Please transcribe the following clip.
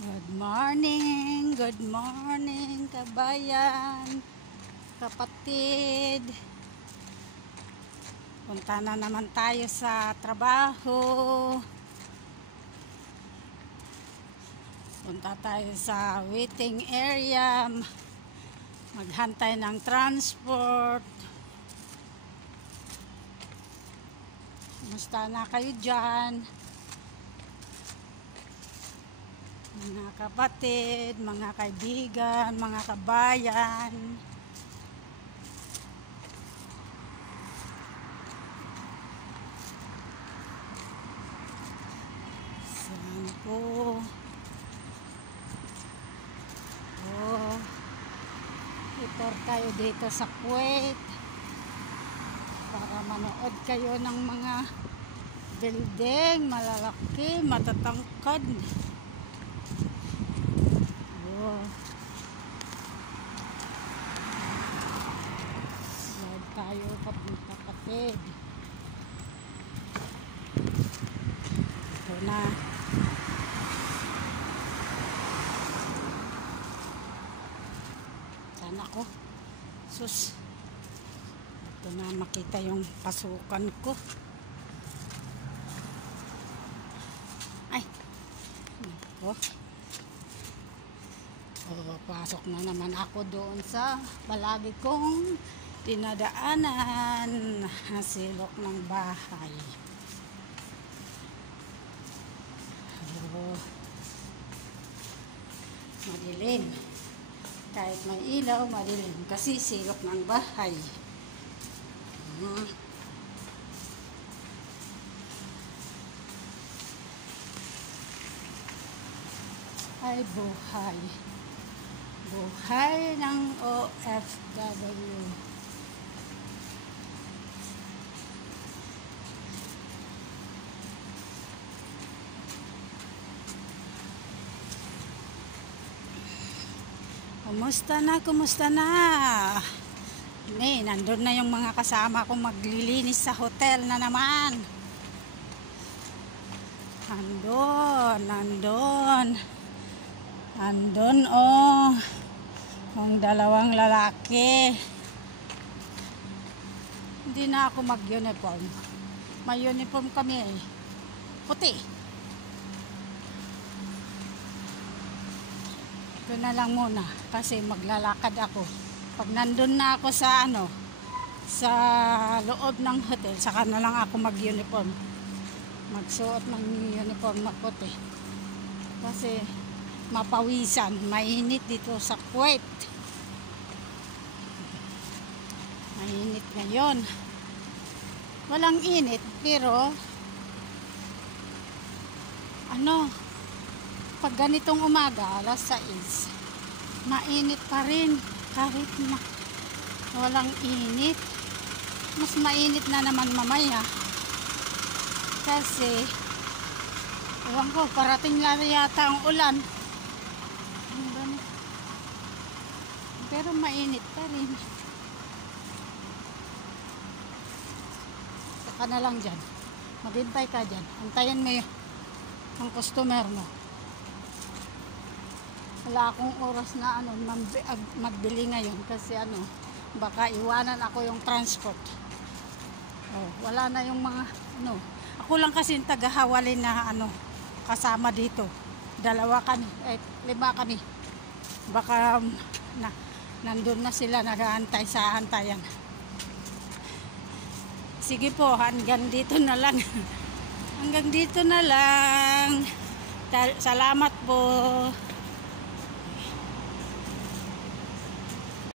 Good morning kabayan, kapatid. Punta na naman tayo sa trabaho. Punta tayo sa waiting area, maghantay ng transport. Kumusta na kayo dyan? Mga kapatid, mga kaibigan, mga kabayan. Saan po? Itor tayo dito sa Kuwait para manood kayo ng mga building malalaki, matatangkad. Load tayo papunta kapatid. Ito na. Sana ko. Sus. Ito na makita yung pasukan ko. Ay. Ito. Pasok na naman ako doon sa palagi kong dinadaanan na silok ng bahay. Madilim. Kahit may ilaw, madilim. Kasi silok ng bahay. Ay, buhay. Buhay ng OFW. Kumusta na? Kumusta na? Nandun na yung mga kasama kong maglilinis sa hotel na naman. Nandun yung dalawang lalaki. Hindi na ako mag-uniform. May uniform kami eh. Puti. Ito na lang muna kasi maglalakad ako. Pag nandun na ako sa sa loob ng hotel, saka na lang ako mag-uniform. Magsuot ng uniform na puti. Kasi mapawisan, mainit dito sa Kuwait. Mainit ngayon. Walang init, pero pag ganitong umaga, alas 6, mainit pa rin kahit na walang init. Mas mainit na naman mamaya. Kasi ewan ko, parating na yata ang ulan. Pero mainit pa rin. Saka na lang dyan. Maghintay ka dyan. Antayin mo yung customer mo. Wala akong oras na magbili ngayon kasi baka iwanan ako yung transport. Wala na yung mga ako lang kasi yung tagahawalin na kasama dito. 2 kami, 5 kami. Baka nandun na sila nag-aantay sa antayan. Sige po, hanggang dito na lang. Hanggang dito na lang. Salamat po.